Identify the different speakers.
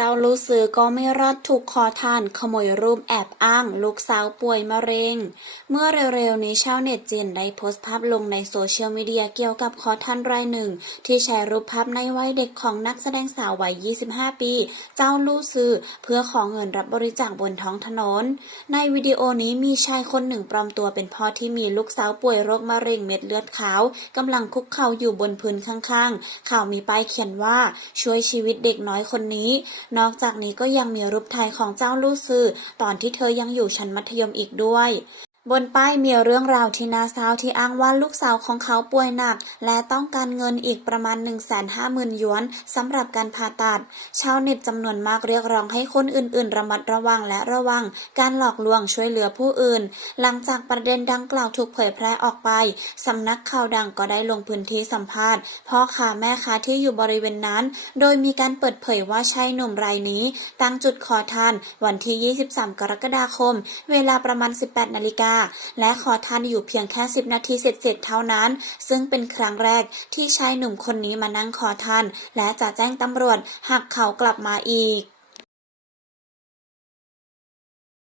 Speaker 1: เจ้าลูซือก็ไม่รอดถูกคอทานขโมยรูปแอบอ้าง ลูกสาวป่วยมะเร็ง เมื่อเร็วๆนี้ชาวเน็ตจีนได้โพสต์ภาพลงในโซเชียลมีเดียเกี่ยวกับคอทานรายหนึ่ง ที่แชร์รูปภาพในวัยเด็กของนักแสดงสาววัย 25 ปี เจ้าลูซือเพื่อขอเงินรับบริจาคบนท้องถนน ในวิดีโอนี้มีชายคนหนึ่งปลอมตัวเป็นพ่อที่มีลูกสาวป่วยโรคมะเร็งเม็ดเลือดขาวกำลังคุกเข่าอยู่บนพื้นข้างๆ ข่าวมีป้ายเขียนว่าช่วยชีวิตเด็กน้อยคนนี้นอกจากนี้ก็ยังมีรูปถ่ายของเจ้าลู่ซือตอนที่เธอยังอยู่ชั้นมัธยมอีกด้วย บนป้ายมีเรื่องราวที่น่าเศร้าที่อ้างว่าลูกสาวของเขาป่วยหนัก และต้องการเงินอีกประมาณ 150,000หยวนสำหรับการผ่าตัด ชาวเน็ตจำนวนมากเรียกร้องให้คนอื่น ๆ ระมัดระวังและระวัง การหลอกลวงช่วยเหลือผู้อื่น หลังจากประเด็นดังกล่าวถูกเผยแพร่ออกไปสำนักข่าวดังก็ได้ลงพื้นที่สัมภาษณ์พ่อค้าแม่ค้าที่อยู่บริเวณนั้น โดยมีการเปิดเผยว่าชายหนุ่มรายนี้ ตั้งจุดขอทานวันที่ 23 กรกฎาคม เวลาประมาณ 18นาฬิกาและขอทานอยู่เพียงแค่ 10 นาทีเสร็จๆเท่านั้น ซึ่งเป็นครั้งแรกที่ชายหนุ่มคนนี้มานั่งขอทาน และจะแจ้งตำรวจหากเขากลับมาอีก